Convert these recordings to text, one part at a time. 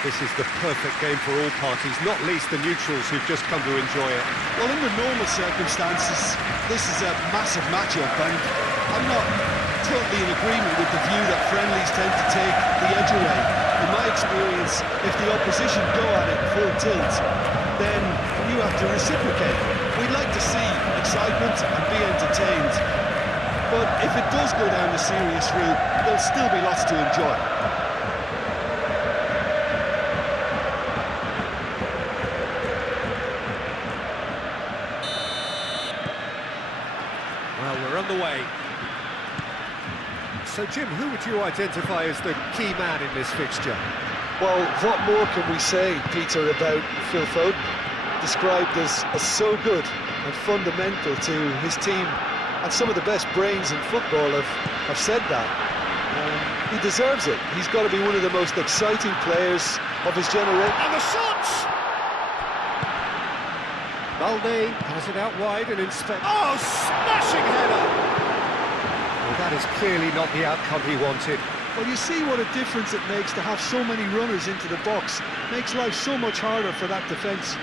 This is the perfect game for all parties, not least the neutrals who've just come to enjoy it. Well, under normal circumstances, this is a massive matchup, and I'm not totally in agreement with the view that friendlies tend to take the edge away. In my experience, if the opposition go at it full tilt, then you have to reciprocate. We'd like to see excitement and be entertained, but if it does go down the serious route, there'll still be lots to enjoy. Well, we're on the way. So, Jim, who would you identify as the key man in this fixture? Well, what more can we say, Peter, about Phil Foden? Described as so good and fundamental to his team, and some of the best brains in football have said that. He deserves it. He's got to be one of the most exciting players of his generation. And the shots! Balde has it out wide and inspect. Oh, smashing header! Well, that is clearly not the outcome he wanted. Well, you see what a difference it makes to have so many runners into the box. Makes life so much harder for that defence.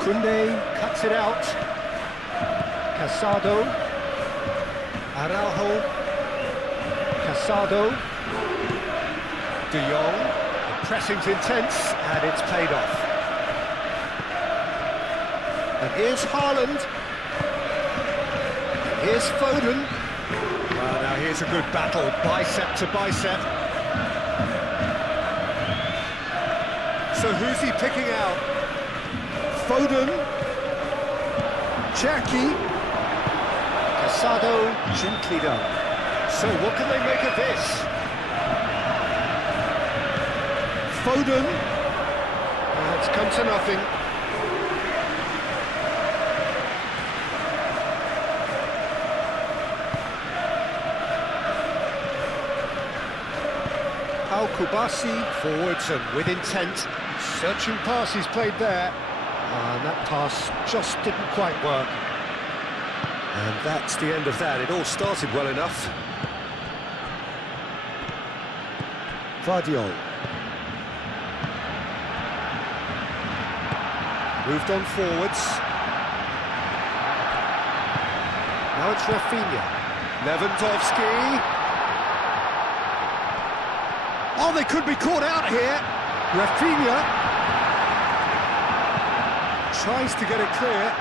Koundé cuts it out. Casado. Araujo. Casado. De Jong. The pressing's intense, and it's paid off. And here's Haaland. And here's Foden. Well, now here's a good battle, bicep to bicep. So who's he picking out? Foden, Cherki, Casado, gently done. So what can they make of this? Foden, it's come to nothing. Pau Kubasi, forwards and with intent. Searching pass he's played there. And that pass just didn't quite work. And that's the end of that. It all started well enough. Vardiol. Moved on forwards. Now it's Rafinha. Lewandowski. Oh, they could be caught out here. Rafinha tries to get it clear.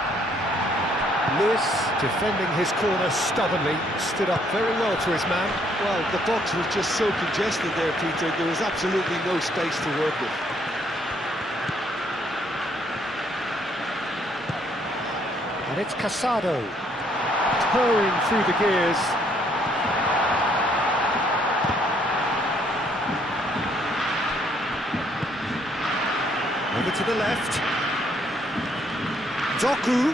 Lewis, defending his corner stubbornly, stood up very well to his man. Well, the box was just so congested there, Peter. There was absolutely no space to work with. And it's Casado, purring through the gears. Over to the left. Doku.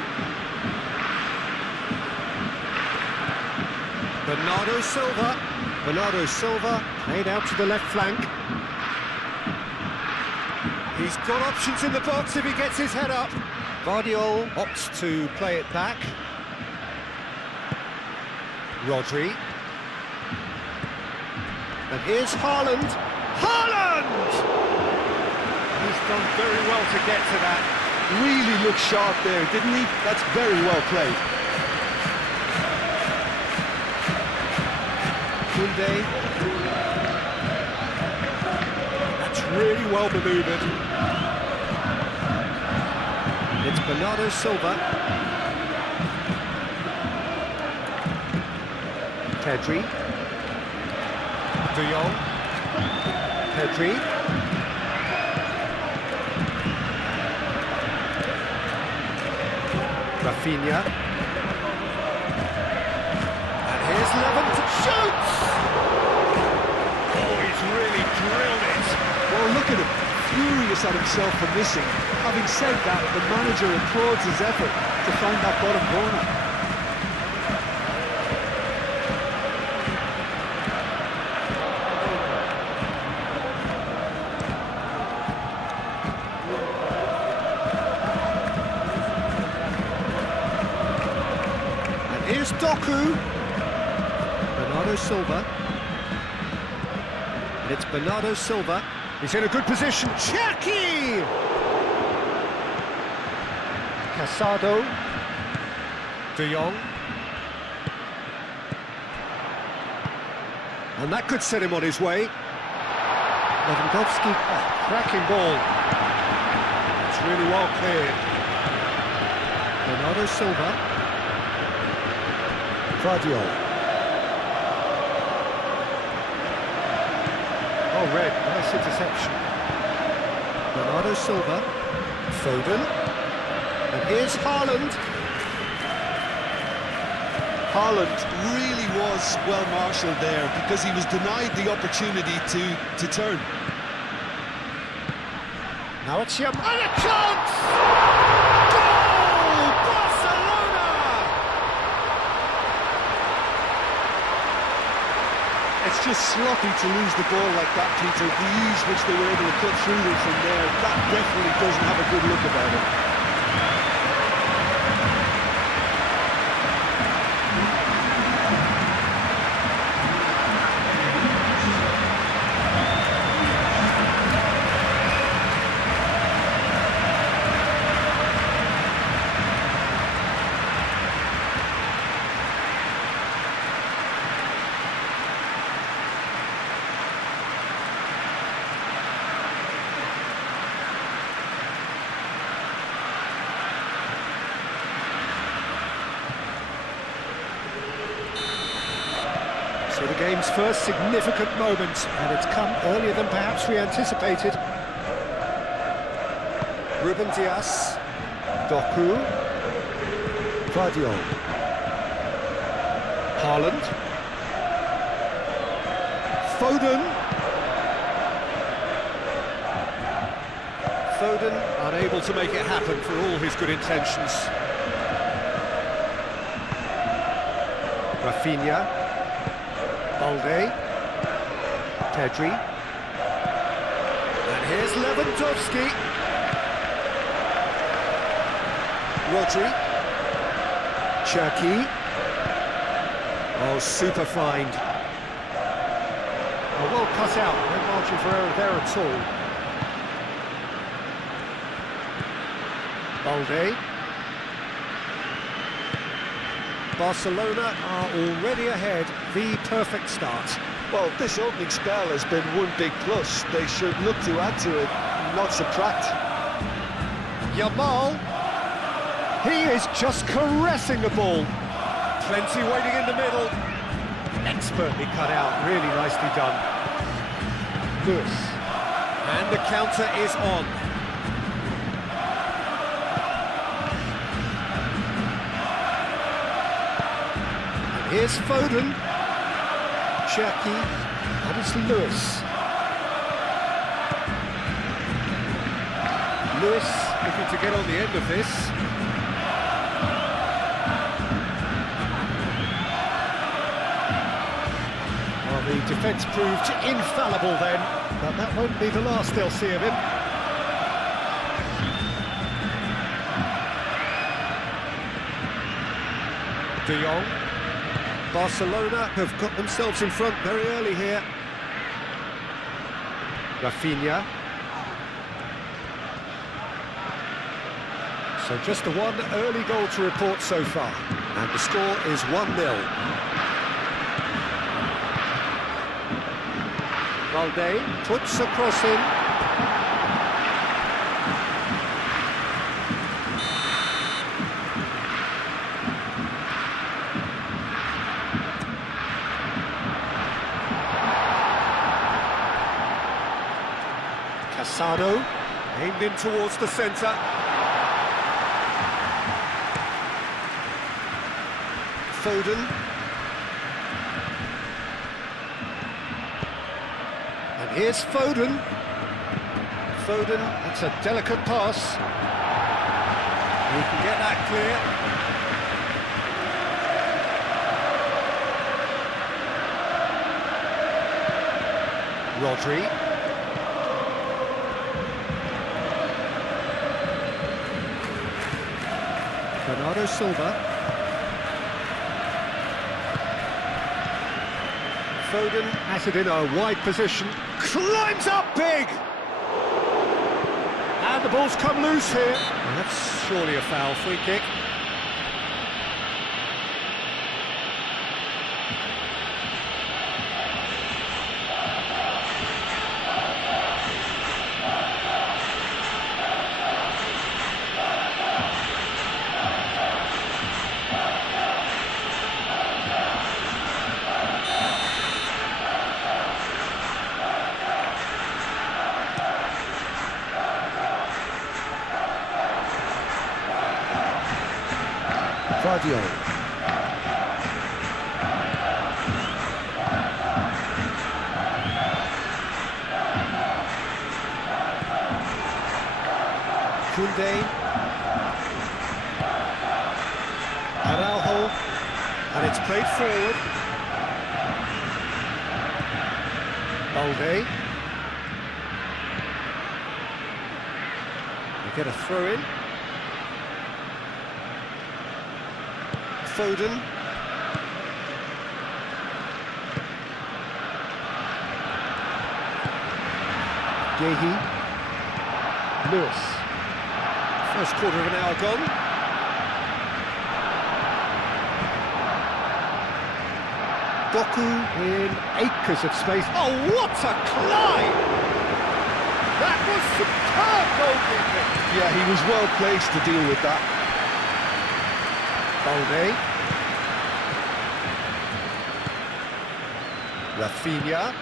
Bernardo Silva played out to the left flank. He's got options in the box if he gets his head up. Vardiol opts to play it back. Rodri. And here's Haaland. Haaland! He's done very well to get to that. Really looked sharp there, didn't he? That's very well played. Koundé. That's really well manoeuvred. It's Bernardo Silva. Pedri. De Jong. Pedri. Rafinha. And here's Lewandowski. Shoots! Oh, he's really drilled it. Well, look at him, furious at himself for missing. Having said that, the manager applauds his effort to find that bottom corner. Doku. Bernardo Silva. And it's Bernardo Silva. He's in a good position. Cherki! Casado. De Jong. And that could set him on his way. Lewandowski, cracking ball. It's really well cleared. Bernardo Silva. Guardiola. Oh, red, nice interception. Bernardo Silva. Foden. And here's Haaland. Haaland really was well marshalled there because he was denied the opportunity to turn. Now it's and a chance! Goal! Barcelona! It's just sloppy to lose the ball like that, Peter. The ease which they were able to cut through them from there, that definitely doesn't have a good look about it. So the game's first significant moment, and it's come earlier than perhaps we anticipated. Ruben Dias, Doku, Guardiola, Haaland, Foden. Foden unable to make it happen for all his good intentions. Rafinha. Balde, Pedri, and here's Lewandowski, Rodri, Cherki, oh, super find, oh, well cut out, no margin for error there at all. Balde. Barcelona are already ahead, the perfect start. Well, this opening spell has been one big plus. They should look to add to it, not subtract. Yamal, he is just caressing the ball. Plenty waiting in the middle. Expertly cut out, really nicely done. Lewis. And the counter is on. Here's Foden, Cherki, and it's Lewis. Lewis looking to get on the end of this. Well, the defence proved infallible then, but that won't be the last they'll see of him. De Jong. Barcelona have got themselves in front very early here. Rafinha. So just the one early goal to report so far. And the score is 1-0. Balde puts a cross in. Casado, aimed in towards the centre. Foden. And here's Foden. Foden, that's a delicate pass. He can get that clear. Rodri. Bernardo Silva. Foden has it in a wide position, climbs up big! And the ball's come loose here. And that's surely a foul, free kick. Guardiola. Koundé. Araujo. And it's played forward. Balde. They get a throw in. Foden. Gehi. Lewis. First quarter of an hour gone. Doku in acres of space. Oh, what a climb! That was superb goalkeeping! Yeah, he was well placed to deal with that. Balde. Rafinha.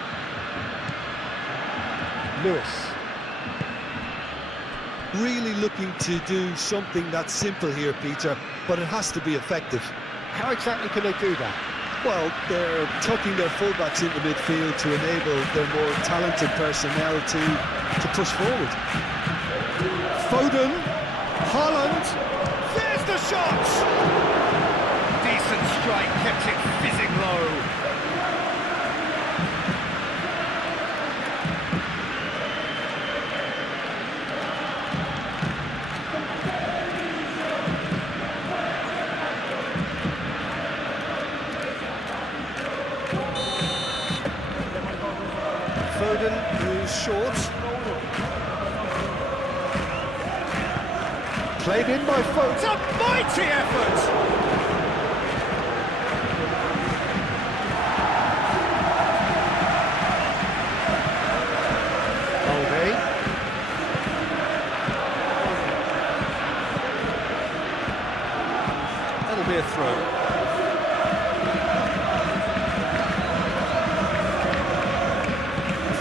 Lewis. Really looking to do something that's simple here, Peter, but it has to be effective. How exactly can they do that? Well, they're tucking their fullbacks into midfield to enable their more talented personnel to push forward. Foden. Haaland. There's the shot! Decent strike, kept it fizzing low. Foden, who's short. Played in by Foden. It's a mighty effort! Balde. That'll be a throw.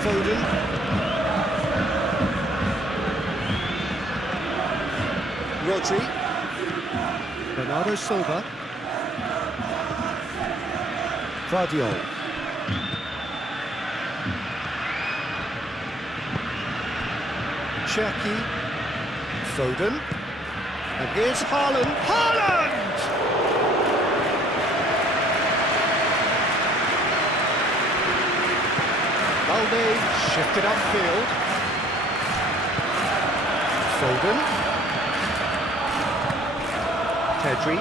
Foden. Rodri. Bernardo Silva. Guardiola. Cherki. Foden. And here's Haaland. Haaland! Balde shifted upfield. Foden. Pedri.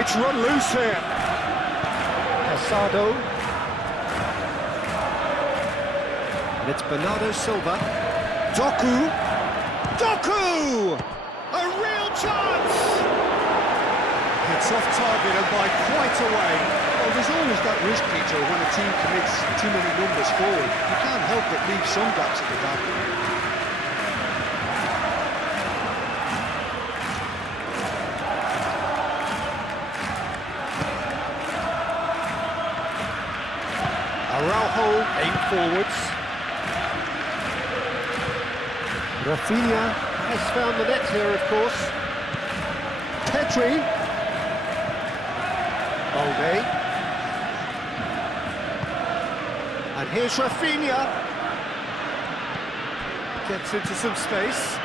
It's run loose here. Casado. And it's Bernardo Silva. Doku. Doku! A real chance! It's off target and by quite a way. Well, there's always that risk, Peter, when a team commits too many numbers forward. You can't help but leave some gaps at the back. Araujo aimed forwards. Rafinha has found the net here, of course. Pedri. Balde. And here's Rafinha. Gets into some space.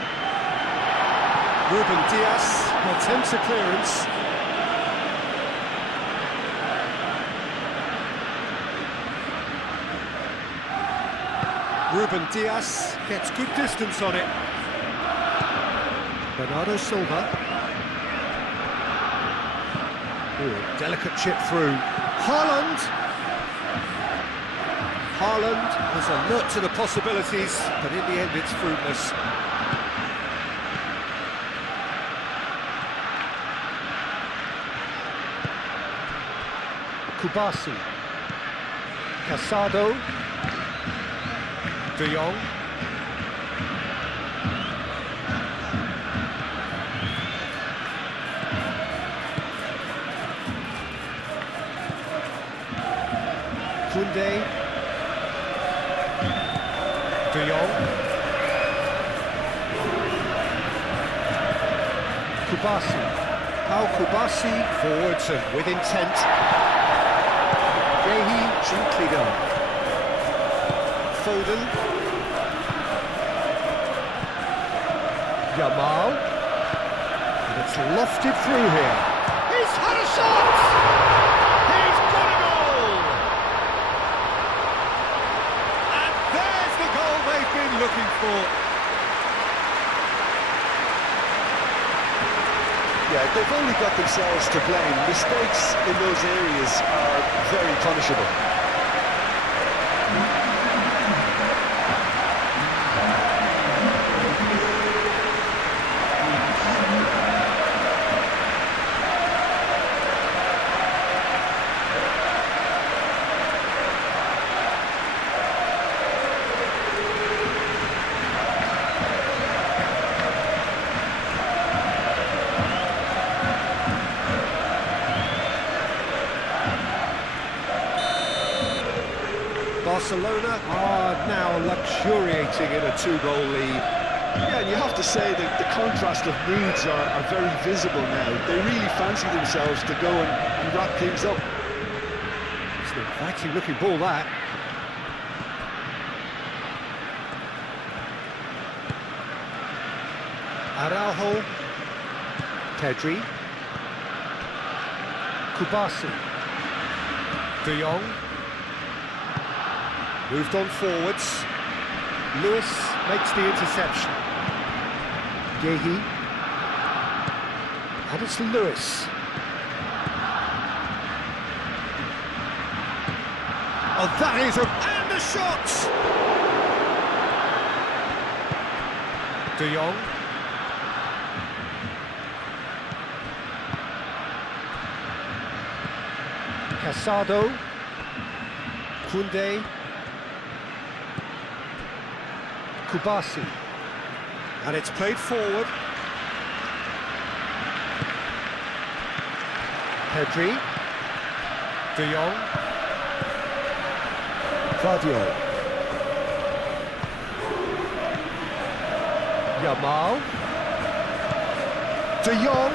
Ruben Dias attempts a clearance. Ruben Dias gets good distance on it. Bernardo Silva. Ooh, delicate chip through. Haaland! Haaland was alert to the possibilities, but in the end it's fruitless. Kubasi. Casado. De Jong. Koundé. De Jong. Kubasi. How Kubasi forwards and with intent. Gehi gently done. Foden. Yamal. And it's lofted through here. He's had a shot! He's got a goal! And there's the goal they've been looking for. Yeah, they've only got themselves to blame. Mistakes in those areas are very punishable. Barcelona are now luxuriating in a 2-goal lead. Yeah, and you have to say that the contrast of moods are very visible now. They really fancy themselves to go and wrap things up. It's an inviting looking ball, that. Araujo. Pedri. Kubasi. De Jong. Moved on forwards. Lewis makes the interception. Gehi. And it's Lewis. Oh, that is a... And the shot! De Jong. Casado. Koundé. Kubasi. And it's played forward. Pedri. De Jong. Vadio. Yamal. De Jong.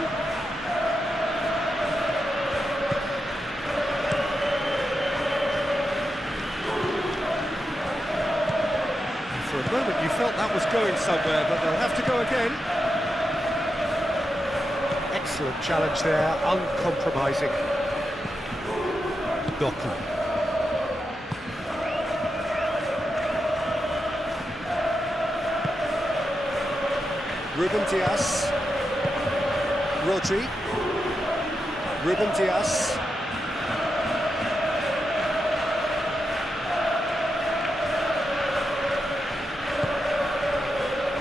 For a moment you felt that was going somewhere, but they'll have to go again. Excellent challenge there, uncompromising. Doku. Ruben Dias. Rodri. Ruben Dias.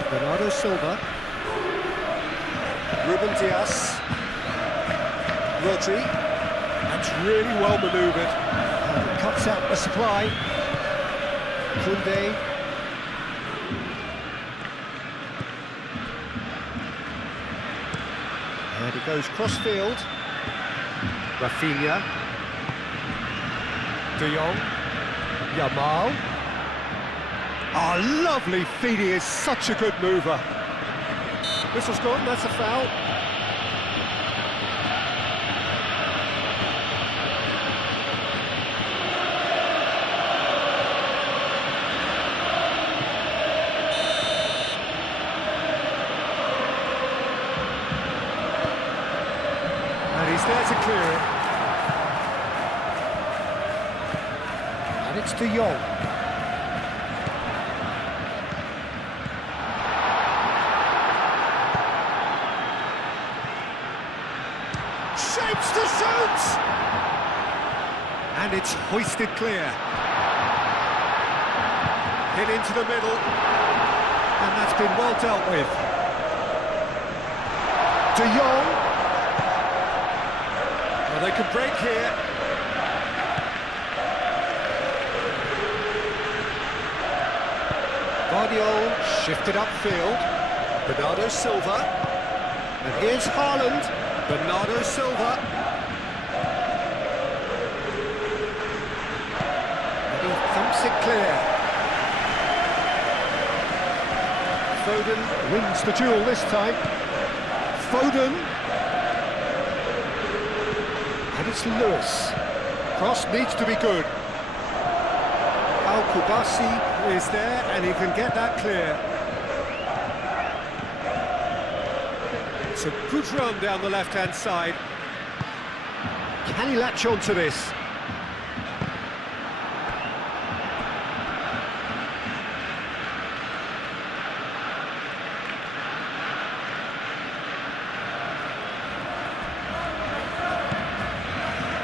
Bernardo Silva. Ruben Dias. Rodri. That's really well manoeuvred. And it cuts out the supply. Koundé. And it goes cross-field. Rafinha. De Jong. Yamal. Oh, lovely feet, he is such a good mover. Whistle's gone, that's a foul. And he's there to clear it. And it's De Jong. Shapes to shoot! And it's hoisted clear. Hit into the middle. And that's been well dealt with. De Jong. Well, they can break here. Guardiola shifted upfield. Bernardo Silva. And here's Haaland. Bernardo Silva. And he thumps it clear. Foden wins the duel this time. Foden. And it's Lewis. Cross needs to be good. Al-Kubasi is there and he can get that clear. It's a good run down the left-hand side. Can he latch on to this?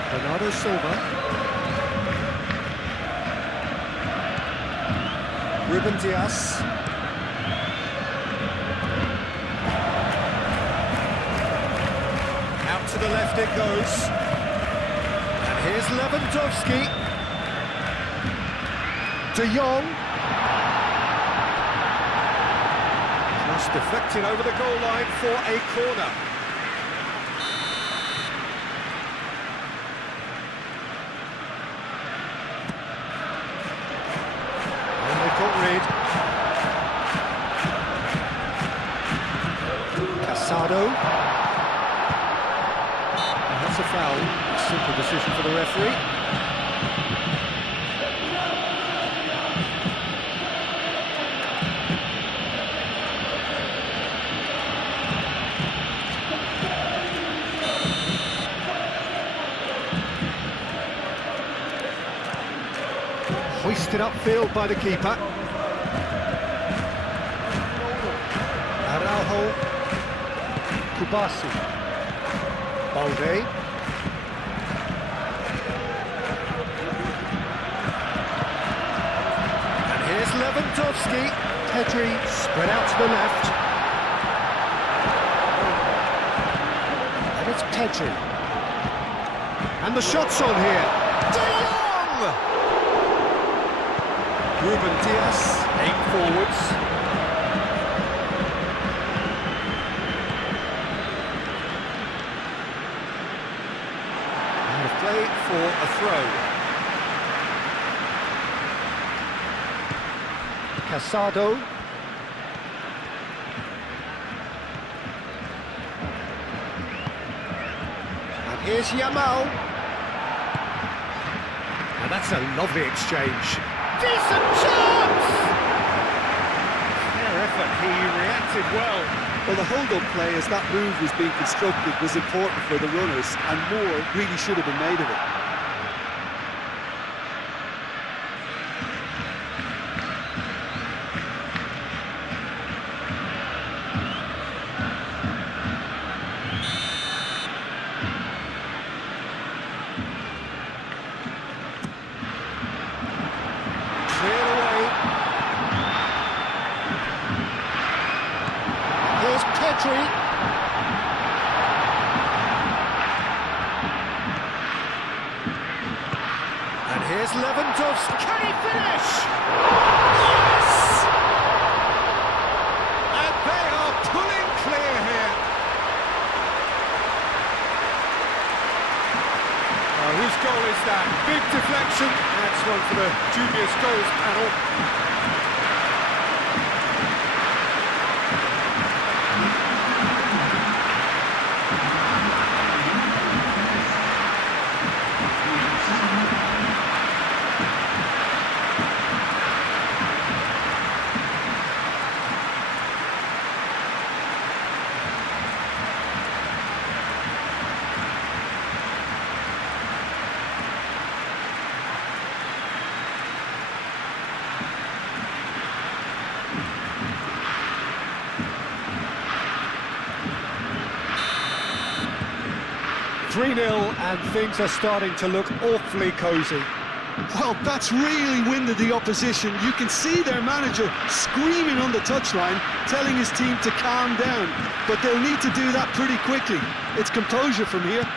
Bernardo Silva. Ruben Dias. Out to the left it goes. And here's Lewandowski. De Jong. Just deflected over the goal line for a corner. Casado. And that's a foul. A simple decision for the referee. Hoisted upfield by the keeper. Araujo. Kubasi. Balde. And here's Lewandowski. Pedri spread out to the left. And it's Pedri. And the shot's on here. De Jong! Ruben Dias, aim forwards. For a throw. Casado. And here's Yamal. And that's a lovely exchange. Decent chance! Fair effort, he reacted well. Well, the hold-up play as that move was being constructed was important for the runners, and more really should have been made of it. Cleared away. Here's Pedri. And here's Lewandowski. Can he finish? Yes! And they are pulling clear here. Whose goal is that? Big deflection. That's one for the dubious goals panel. 3-0, and things are starting to look awfully cosy. Well, that's really winded the opposition. You can see their manager screaming on the touchline, telling his team to calm down. But they'll need to do that pretty quickly. It's composure from here.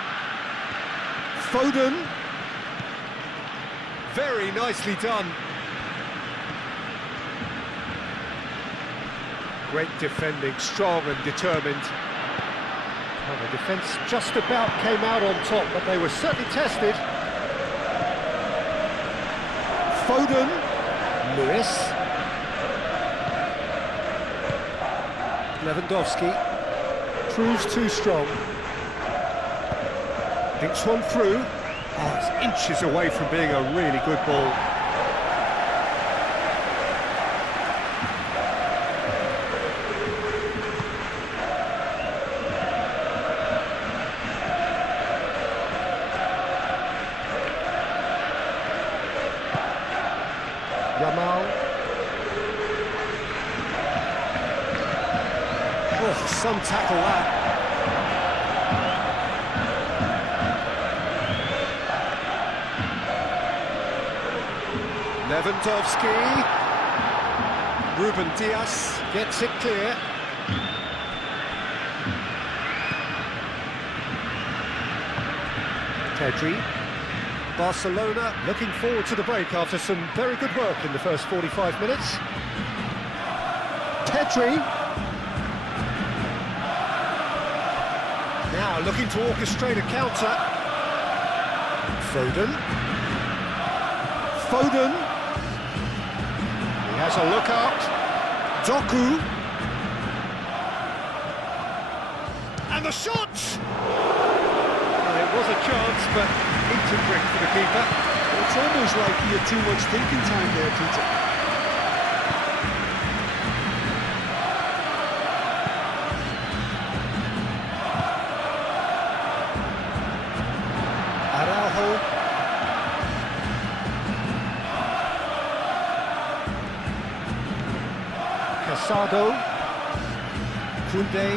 Foden. Very nicely done. Great defending, strong and determined. Well, the defence just about came out on top, but they were certainly tested. Foden. Lewis. Lewandowski. Proves too strong. Dinks one through. Oh, it's inches away from being a really good ball. Yamal. Oh, some tackle that. Lewandowski. Ruben Dias gets it clear. Pedri. Barcelona looking forward to the break after some very good work in the first 45 minutes. Pedri. Now looking to orchestrate a counter. Foden. Foden. He has a look out. Doku. And the shot! Well, it was a chance, but it's a trick for the keeper. It's almost like he had too much thinking time there, Peter. Araujo. Casado. Koundé.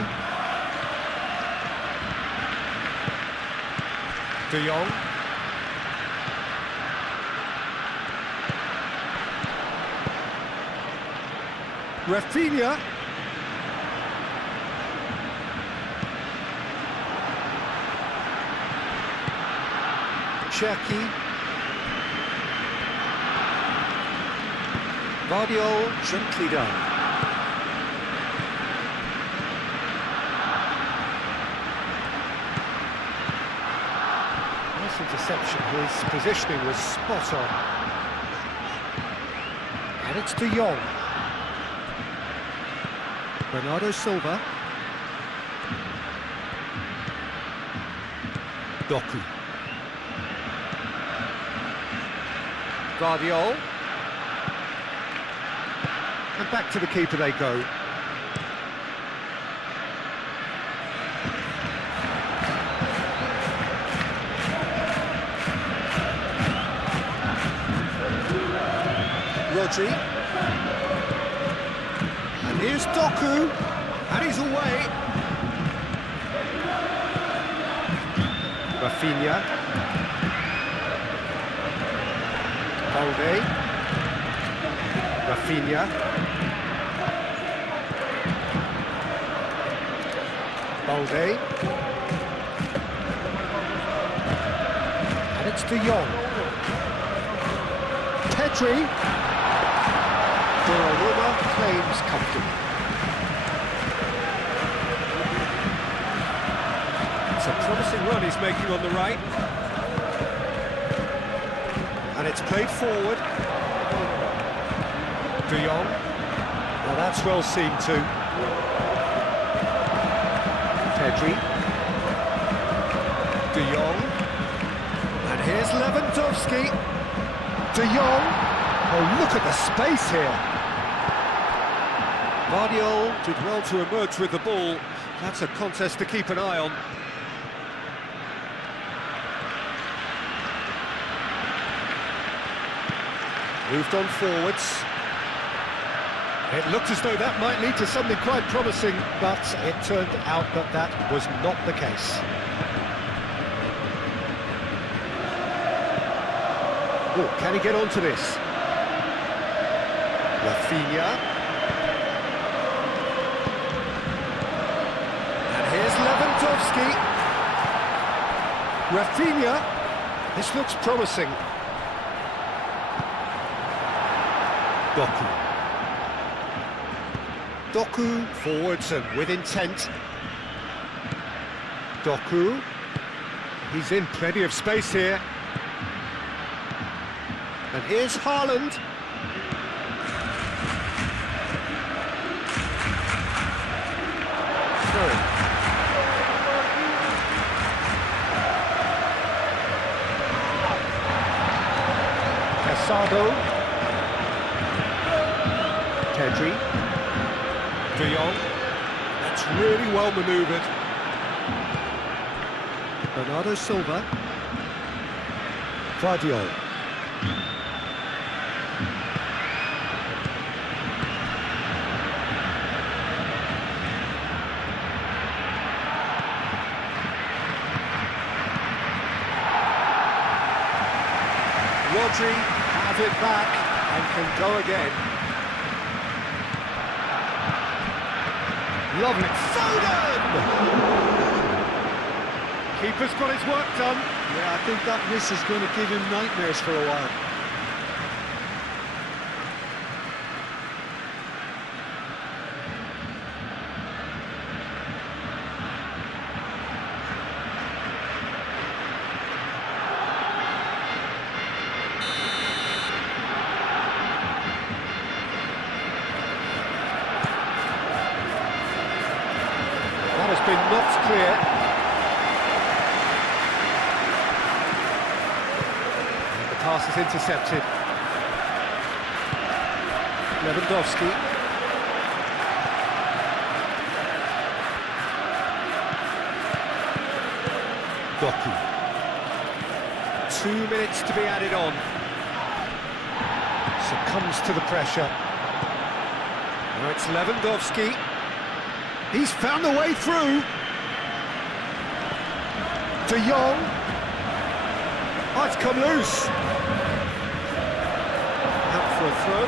De Jong. Rafinha. Cherki. Guardiola, gently done. Nice interception, his positioning was spot on. And it's De Jong. Bernardo Silva. Doku. Guardiola. And back to the keeper they go. Rodri. And here's Doku. And he's away. Rafinha. Balde. Rafinha. Balde. And it's De Jong. Pedri. Donnarumma claims comfortable. It's a promising run he's making on the right. And it's played forward. De Jong. Well, that's well seen too. Pedri. De Jong. And here's Lewandowski. De Jong. Oh, look at the space here. Guardiola did well to emerge with the ball. That's a contest to keep an eye on. Moved on forwards. It looked as though that might lead to something quite promising, but it turned out that that was not the case. Oh, can he get onto this? Rafinha. And here's Lewandowski. Rafinha. This looks promising. Doku. Doku forwards and with intent. Doku. He's in plenty of space here. And here's Haaland. Through. Casado. Pedri. De Jong. That's really well manoeuvred. Bernardo Silva. Guardiola. Rodri has it back and can go again. Lovely. Foden! Keeper's got his work done. Yeah, I think that miss is going to give him nightmares for a while. That has been knocked clear. Pass is intercepted. Lewandowski. Doku. 2 minutes to be added on. Succumbs to the pressure. Now it's Lewandowski. He's found the way through. De Jong. Oh, it's come loose. Out for a throw.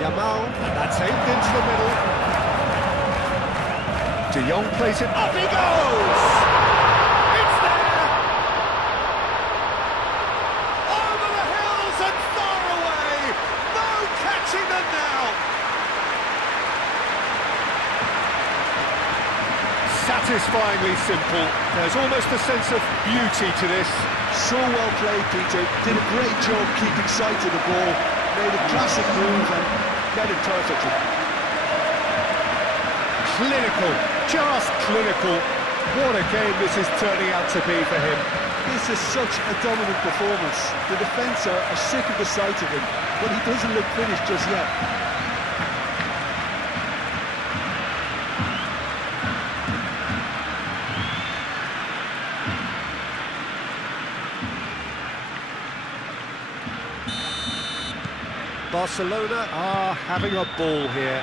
Yamal, and that's aimed into the middle. De Jong plays it, up he goes! It's there! Over the hills and far away! No catching them now! Satisfyingly simple. There's almost a sense of beauty to this. So well played, Peter. Did a great job keeping sight of the ball. Made a classic move and read it perfectly. Clinical, just clinical. What a game this is turning out to be for him. This is such a dominant performance. The defence are sick of the sight of him, but he doesn't look finished just yet. Barcelona are having a ball here.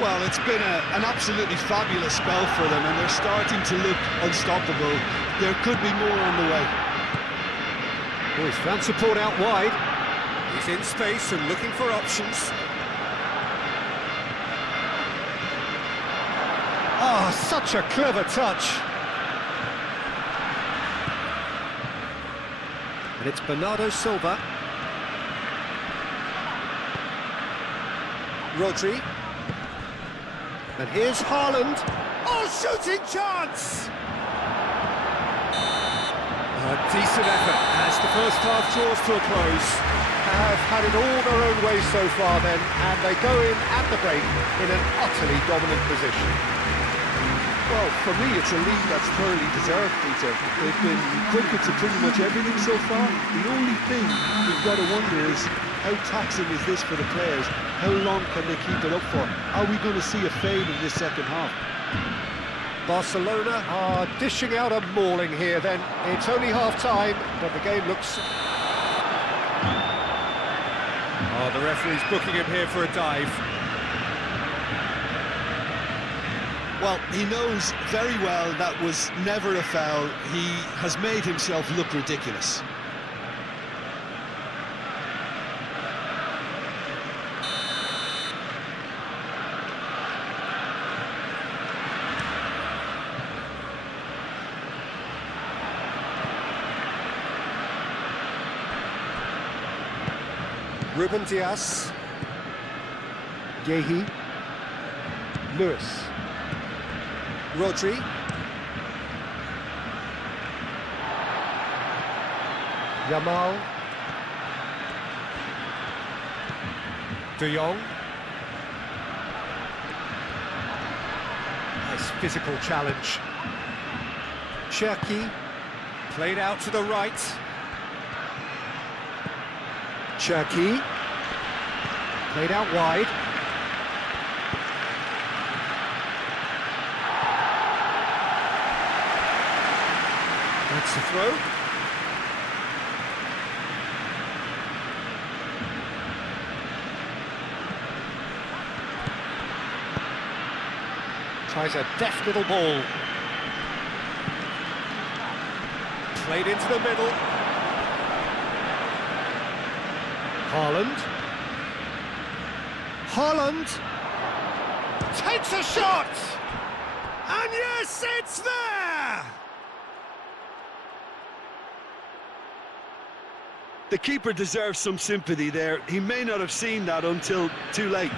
Well, it's been an absolutely fabulous spell for them, and they're starting to look unstoppable. There could be more on the way. Oh, he's found support out wide. He's in space and looking for options. Ah, such a clever touch. And it's Bernardo Silva. Rodri. And here's Haaland. Oh, shooting chance! A decent effort as the first half draws to a close. Have had it all their own way so far then, and they go in at the break in an utterly dominant position. Well, for me, it's a lead that's thoroughly deserved, Peter. They've been quicker to pretty much everything so far. The only thing we've got to wonder is, how taxing is this for the players? How long can they keep it up for? Are we going to see a fade in this second half? Barcelona are dishing out a mauling here then. It's only half-time, but the game looks... Oh, the referee's booking him here for a dive. Well, he knows very well that was never a foul. He has made himself look ridiculous. Ruben Dias. Yehi. Lewis. Rodri. Yamal. De Jong. Nice physical challenge. Cherki. Played out to the right. Cherki. Played out wide. That's the throw. Tries a deft little ball. Played into the middle. Haaland. Haaland takes a shot! And yes, it's there! The keeper deserves some sympathy there. He may not have seen that until too late.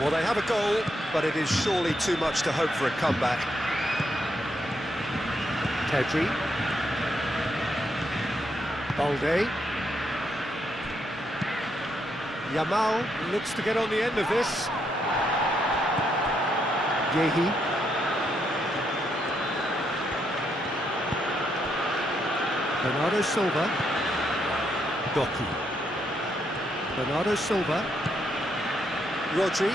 Well, they have a goal, but it is surely too much to hope for a comeback. Pedri. Balde. Yamal looks to get on the end of this. Yehi. Bernardo Silva. Doku. Bernardo Silva. Rodri.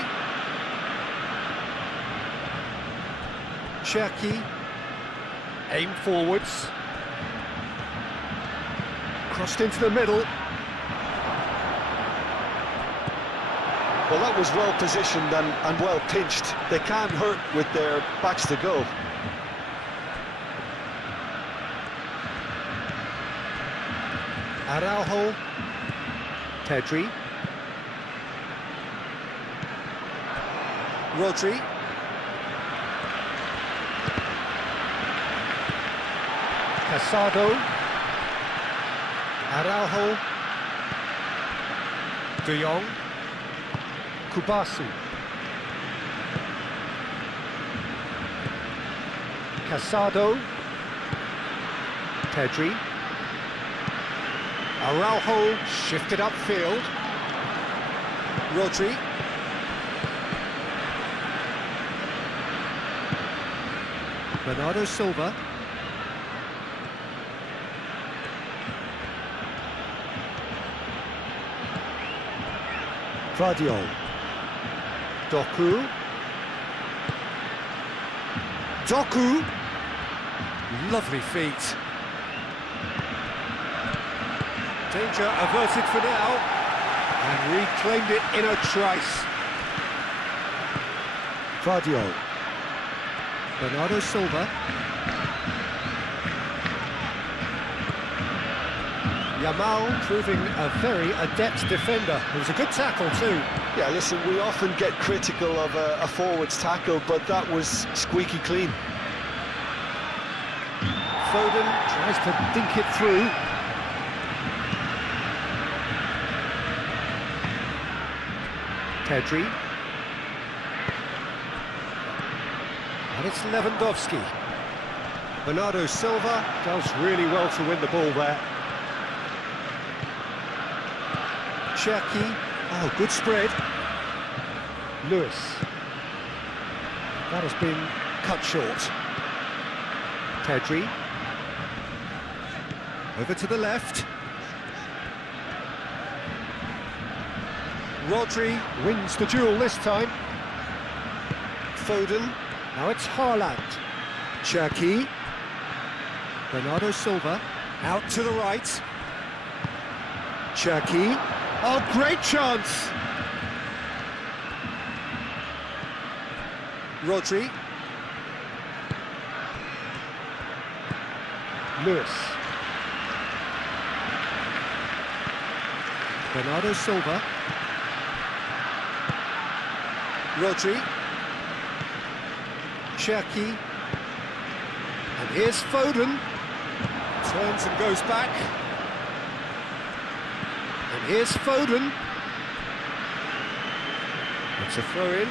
Cherki. Aim forwards. Crossed into the middle. Well, that was well positioned and well pinched. They can't hurt with their backs to goal. Araujo. Pedri. Rodri. Casado. Araujo. De Jong. Kubasu. Casado. Pedri. Araujo shifted upfield. Rodri. Bernardo Silva. Gvardiol. Doku. Doku. Lovely feet. Danger averted for now. And reclaimed it in a trice. Gvardiol. Bernardo Silva. Yamal proving a very adept defender. It was a good tackle too. Yeah, listen, we often get critical of a forward's tackle, but that was squeaky clean. Foden tries to dink it through. Pedri. And it's Lewandowski. Bernardo Silva does really well to win the ball there. Cherki, oh, good spread. Lewis. That has been cut short. Pedri. Over to the left. Rodri wins the duel this time. Foden. Now it's Haaland. Cherki. Bernardo Silva. Out to the right. Cherki. Oh, great chance! Rodri. Lewis. Bernardo Silva. Rodri. Cherki. And here's Foden. Turns and goes back. And here's Foden. It's a throw-in.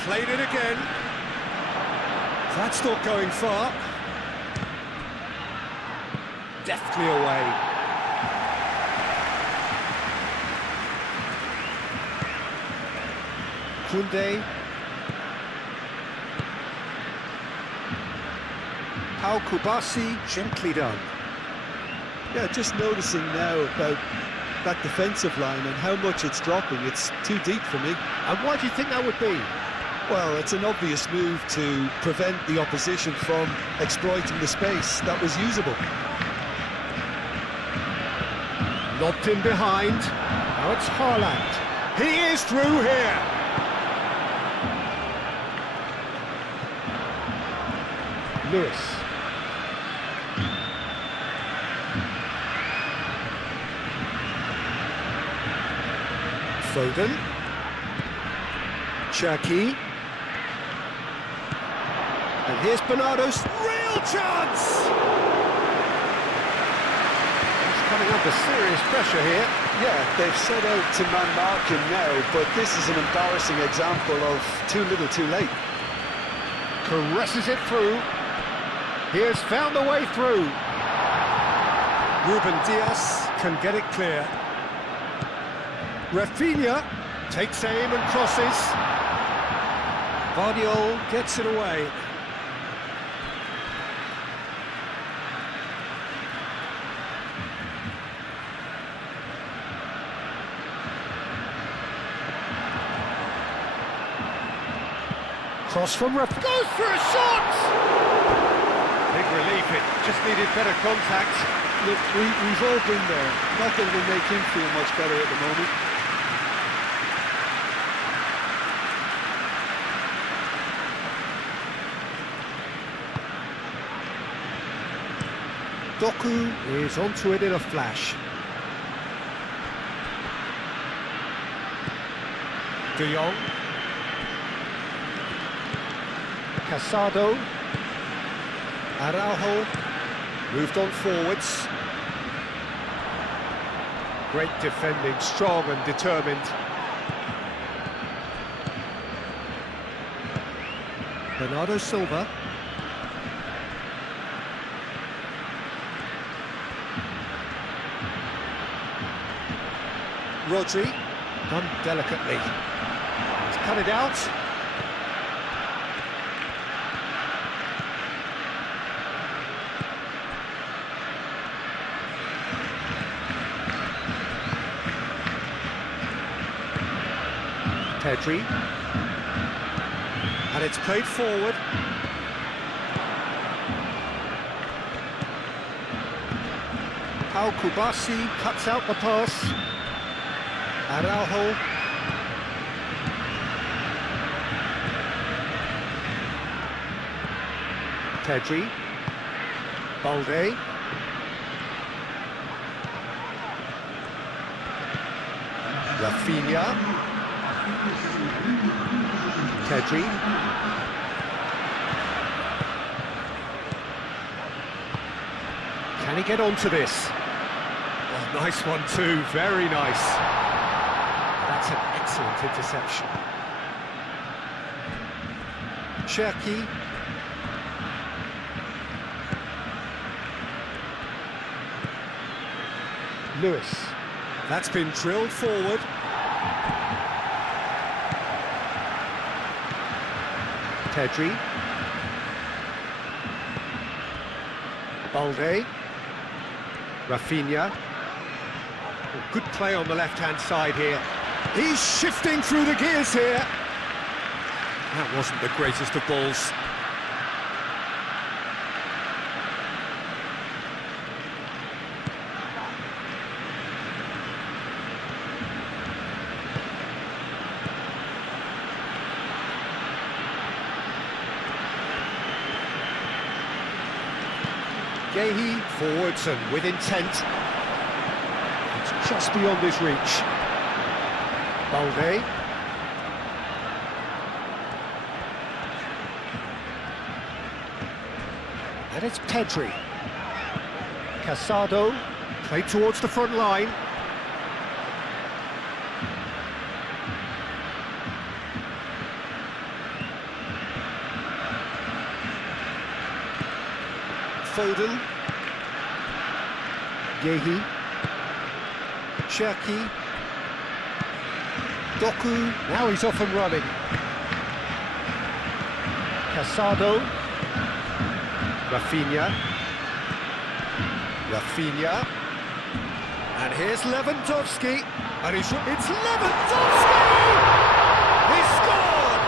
Played it again. That's not going far. Deftly away. Koundé. Pau Kubasi, gently done. Yeah, just noticing now about that defensive line and how much it's dropping. It's too deep for me. And why do you think that would be? Well, it's an obvious move to prevent the opposition from exploiting the space that was usable. Lobbed in behind. Now it's Haaland. He is through here. Lewis. Foden. Cherki. And here's Bernardo's real chance! He's coming under serious pressure here. Yeah, they've set out to man-mark him now, but this is an embarrassing example of too little too late. Caresses it through. He has found a way through. Ruben Dias can get it clear. Rafinha takes aim and crosses. Guardiola gets it away. Cross from Rafinha. Goes for a shot! Big relief, it just needed better contact. Look, we've all been there. Nothing will make him feel much better at the moment. Doku is onto it in a flash. De Jong. Casado. Araujo. Moved on forwards. Great defending, strong and determined. Bernardo Silva. Rodri, done delicately. He's cut it out. Pedri. And it's played forward. Pau Kubasi cuts out the pass. Araujo. Pedri. Balde. Rafinha. Pedri. Can he get onto this? Oh, nice one too, very nice. That's an excellent interception. Cherki. Lewis. That's been drilled forward. Pedri. Balde. Rafinha. Oh, good play on the left-hand side here. He's shifting through the gears here. That wasn't the greatest of balls. Gehi forwards and with intent. It's just beyond his reach. Balde. And it's Pedri. Casado, played towards the front line. Foden. Gehi. Cherki. Doku, now he's off and running. Casado. Rafinha. Rafinha. And here's Lewandowski. And it's Lewandowski! He scored!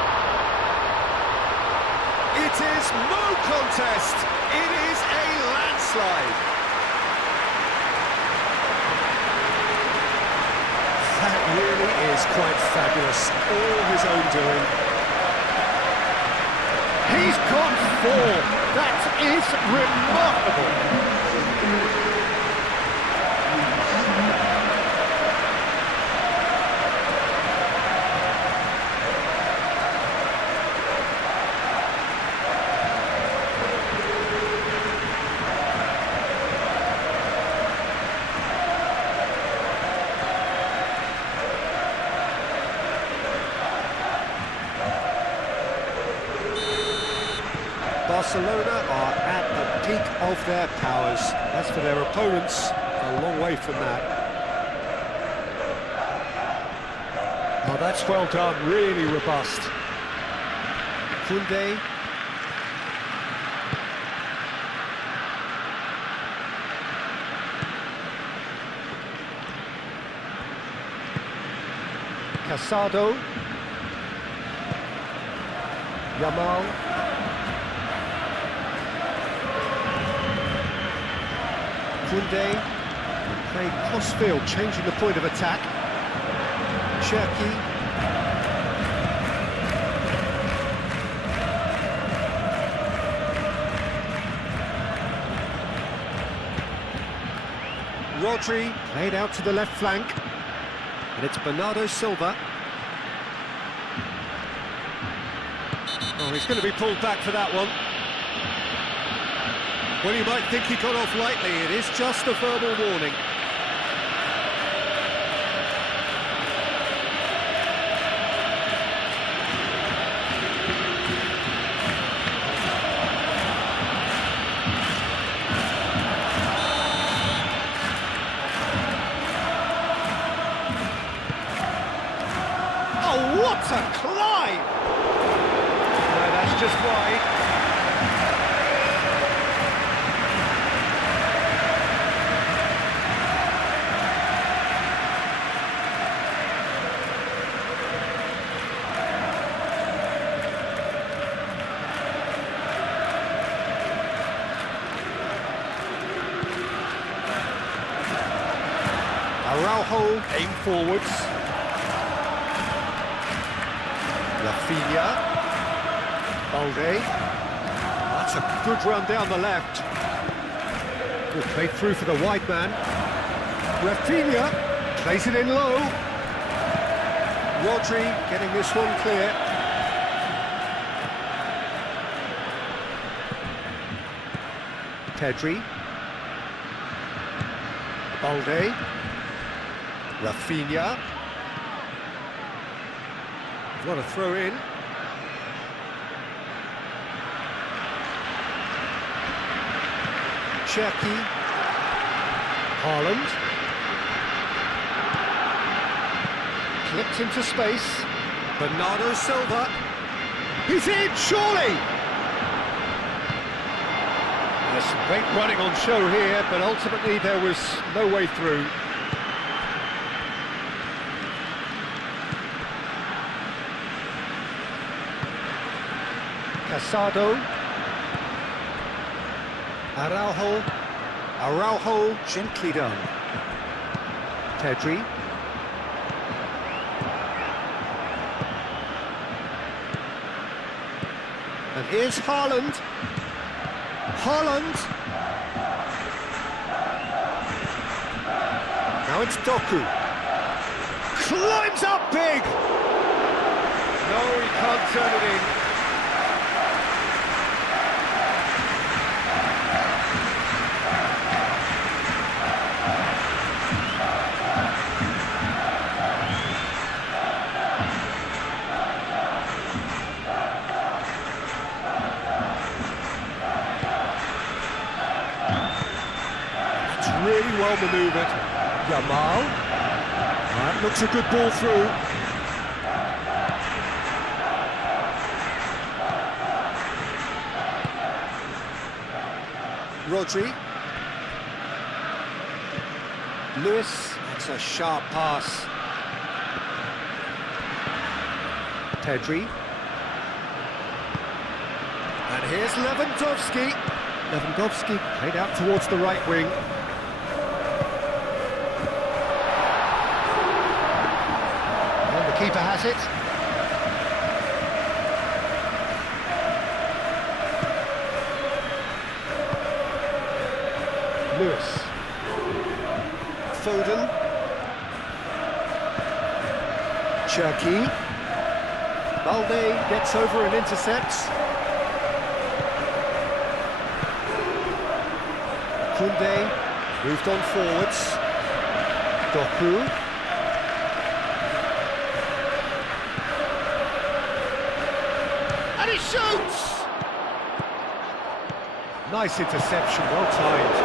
It is no contest. It is a landslide. That really is quite fabulous. All his own doing. He's gone four. That is remarkable. Barcelona are at the peak of their powers. As for their opponents, a long way from that. Oh, that's well done, really robust. Koundé. Casado. Yamal. Koundé, playing cross-field, changing the point of attack. Cherki. Rodri, played out to the left flank. And it's Bernardo Silva. Oh, he's going to be pulled back for that one. Well, you might think he got off lightly, it is just a verbal warning. Oh, what a climb! No, that's just wide. Araujo aim forwards. Rafinha. Balde. That's a good run down the left. Good played through for the wide man. Rafinha plays it in low. Rodri getting this one clear. Pedri. Balde. Rafinha. What a throw in. Cherki. Haaland. Clipped into space. Bernardo Silva. He's in, surely! There's some great running on show here, but ultimately there was no way through. Casado. Araujo, gently done. Pedri. And here's Haaland. Now it's Doku. Climbs up big! No, he can't turn it in. Really well manoeuvred. Yamal. That looks a good ball through. Rodri. Lewis. That's a sharp pass. Pedri. And here's Lewandowski. Lewandowski played out towards the right wing. Keeper has it. Lewis. Foden. Cherki. Balde gets over and intercepts. Koundé moved on forwards. Doku. And he shoots! Nice interception, well timed.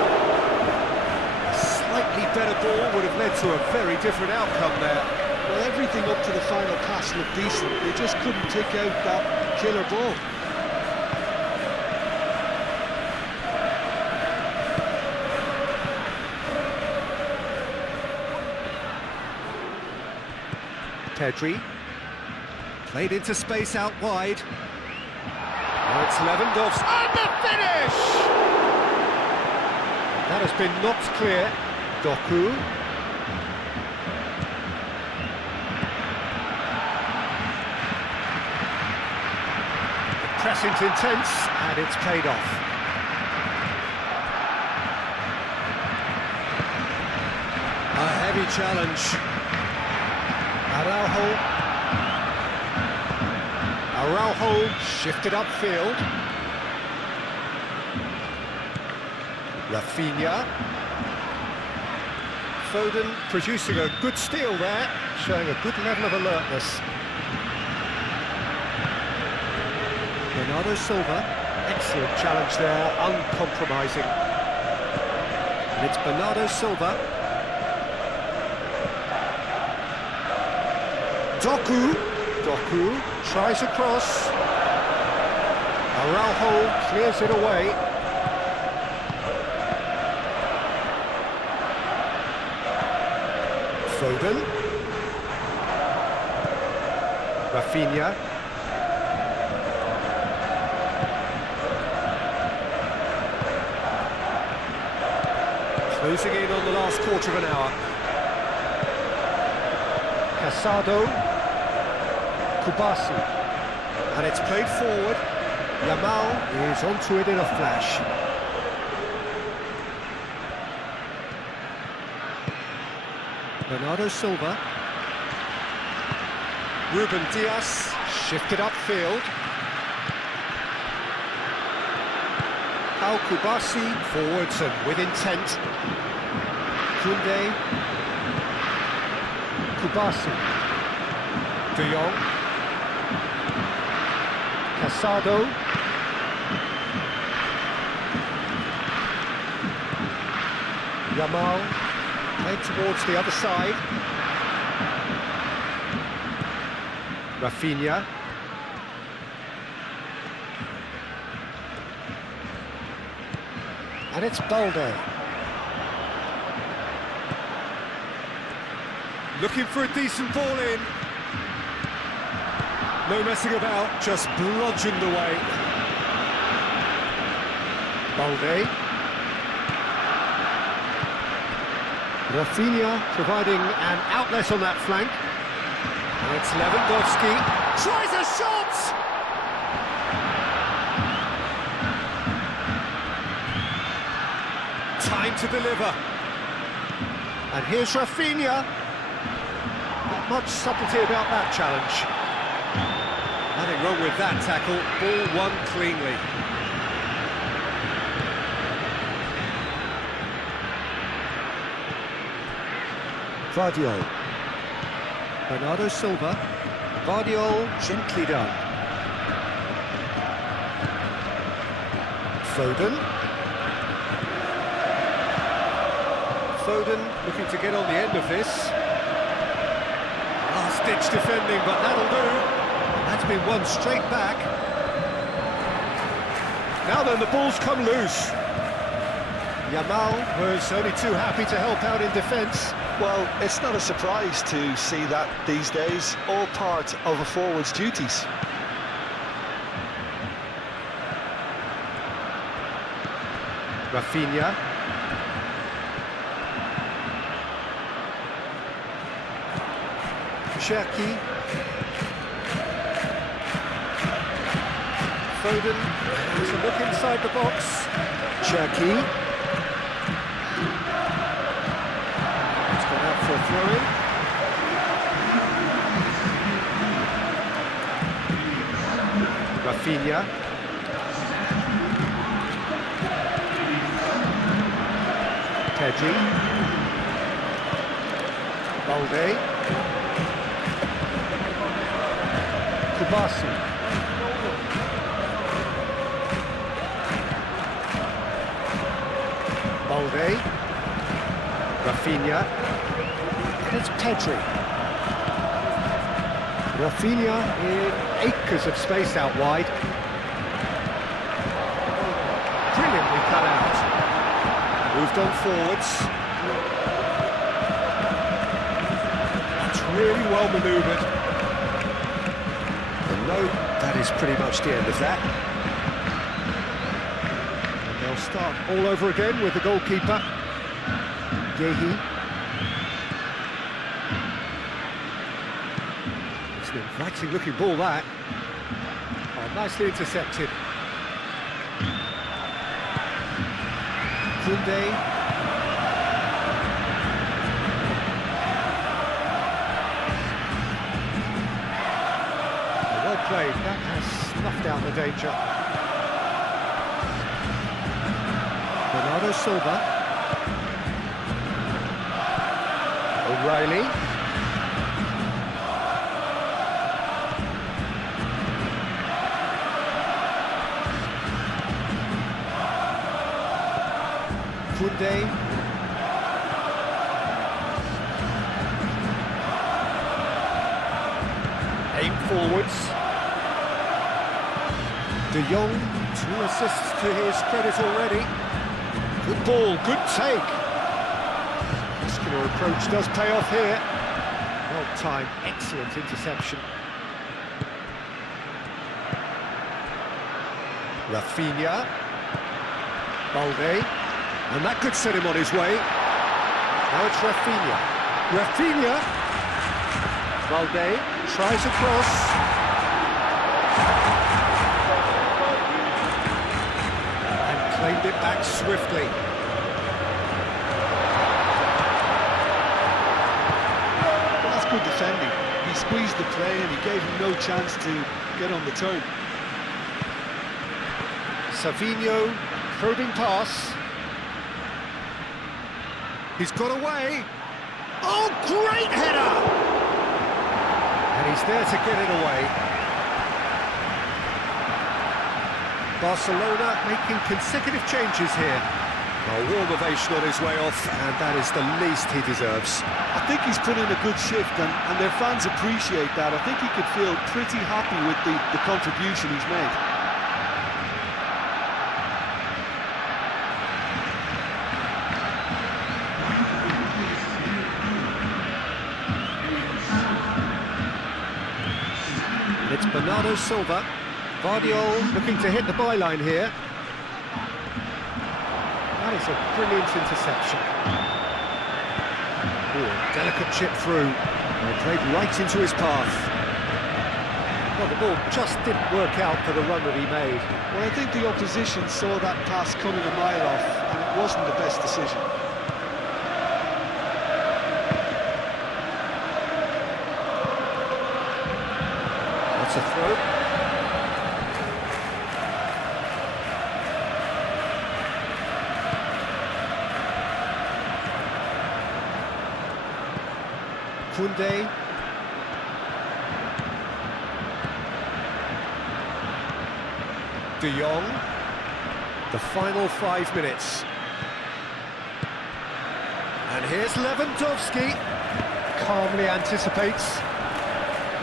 A slightly better ball would have led to a very different outcome there. Well, everything up to the final pass looked decent. They just couldn't take out that killer ball. Pedri. Played into space out wide. Now it's Lewandowski. And the finish! That has been knocked clear. Doku. The pressing's intense, and it's paid off. A heavy challenge. Araujo shifted upfield. Rafinha. Foden producing a good steal there, showing a good level of alertness. Bernardo Silva, excellent challenge there, uncompromising. And it's Bernardo Silva. Doku tries a cross. Araujo clears it away. Foden. Rafinha. Closing in on the last quarter of an hour. Casado. Kubasi, and it's played forward. Yamal is onto it in a flash. Bernardo Silva. Ruben Dias shifted upfield. Kubasi forwards and with intent. Koundé. Kubasi. De Jong. Casado. Yamal, played towards the other side. Rafinha. And it's Balde. Looking for a decent ball in. No messing about, just bludgeoned away. Balde. Rafinha providing an outlet on that flank. And it's Lewandowski. Tries a shot! Time to deliver. And here's Rafinha. Not much subtlety about that challenge. Nothing wrong with that tackle. Ball won cleanly. Guardiola. Bernardo Silva. Guardiola, gently done. Foden. Foden looking to get on the end of this. Last-ditch defending, but that'll do. That's been won straight back. Now then, the ball's come loose. Yamal was only too happy to help out in defence. Well, it's not a surprise to see that these days, all part of a forward's duties. Rafinha. Cherki. Foden has a look inside the box. Cherki. It's gone out for a throw-in. Rafinha. Pedri. Balde. Kubasi. Balde. Rafinha. And it's Pedri. Rafinha in acres of space out wide. Brilliantly cut out. Moved on forwards. That's really well manoeuvred. And no, that is pretty much the end of that. And they'll start all over again with the goalkeeper, Yehi. It's an inviting looking ball, that. Oh, nicely intercepted. Kunde. Well played, that has snuffed out the danger. Bernardo Silva. O'Reilly. Kunde. Aim forwards. De Jong, 2 assists to his credit already. Good ball, good take. Muscular approach does pay off here. Well timed, excellent interception. Rafinha. Balde. And that could set him on his way. Now it's Rafinha. Rafinha. Balde tries across. And claimed it back swiftly. Well, that's good defending. He squeezed the play and he gave him no chance to get on the turn. Savinho, probing pass. He's got away. Oh, great header! And he's there to get it away. Barcelona making consecutive changes here. A warm ovation on his way off, and that is the least he deserves. I think he's put in a good shift, and their fans appreciate that. I think he could feel pretty happy with the contribution he's made. It's Bernardo Silva. Guardiola looking to hit the byline here. That is a brilliant interception. Ooh, delicate chip through. And played right into his path. Well, the ball just didn't work out for the run that he made. Well, I think the opposition saw that pass coming a mile off, and it wasn't the best decision. That's a throw. Koundé. De Jong. The final 5 minutes. And here's Lewandowski. Calmly anticipates.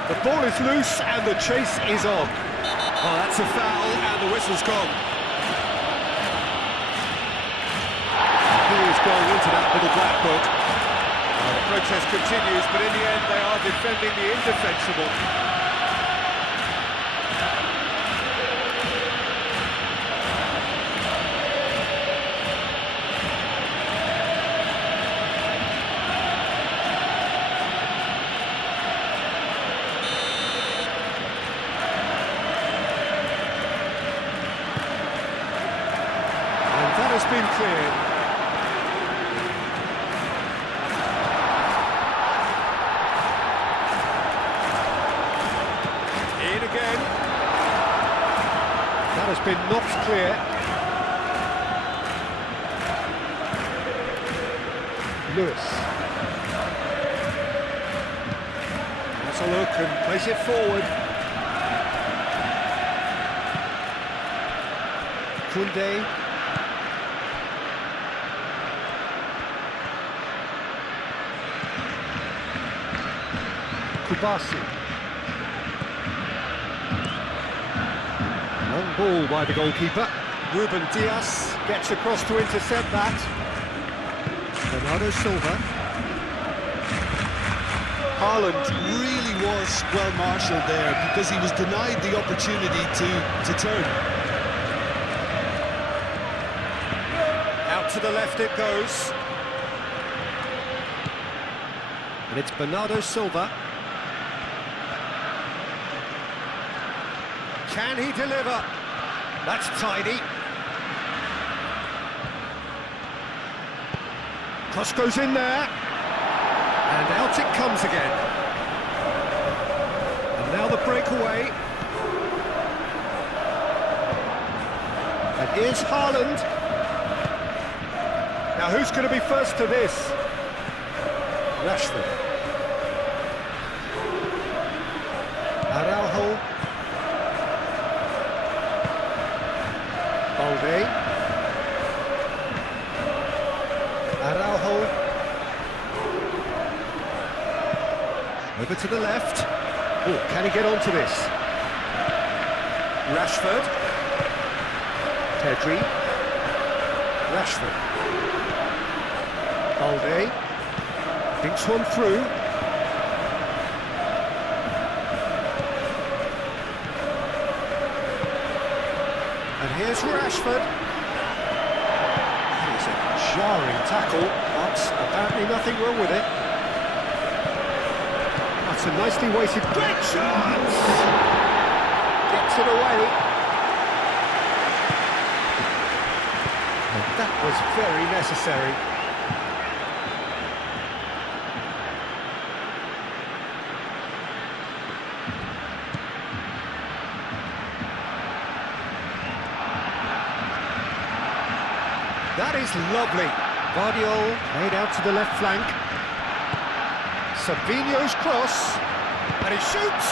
The ball is loose and the chase is on. Oh, that's a foul and the whistle's gone. He is going into that little black book. The protest continues, but in the end they are defending the indefensible. And that has been cleared. Again. That has been knocked clear. Lewis. Has a look and plays it forward. Koundé. Kubasi. Long ball by the goalkeeper. Ruben Dias gets across to intercept that. Bernardo Silva. Haaland really was well marshalled there because he was denied the opportunity to turn. Out to the left it goes. And it's Bernardo Silva. Can he deliver? That's tidy. Cross goes in there. And out it comes again. And now the breakaway. And here's Haaland. Now who's going to be first to this? Rashford. Araujo. Balde. Araujo. Over to the left. Oh, can he get onto this? Rashford. Pedri. Rashford. Balde. Dinks one through. And here's Rashford. It's a jarring tackle, but apparently nothing wrong with it. That's a nicely weighted great chance! Gets it away. And that was very necessary. That is lovely. Guardiola played out to the left flank. Savinho's cross, and he shoots!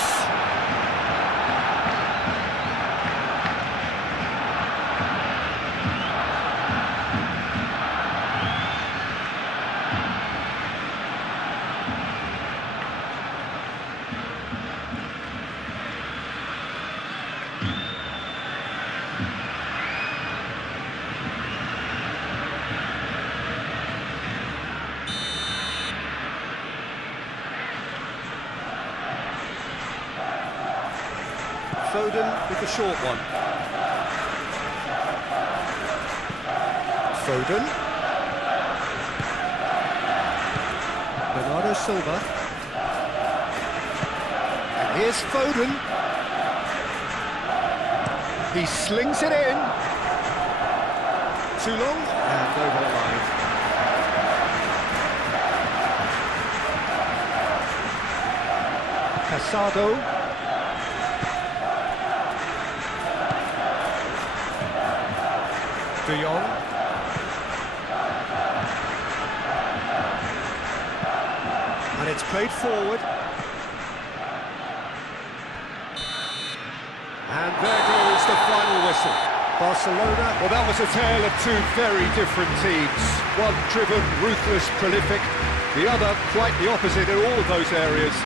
Foden with the short one. Foden. Bernardo Silva. And here's Foden. He slings it in. Too long and over the line. Casado. De Jong. And it's played forward. And there goes the final whistle. Barcelona, well, that was a tale of two very different teams. One driven, ruthless, prolific. The other quite the opposite in all of those areas.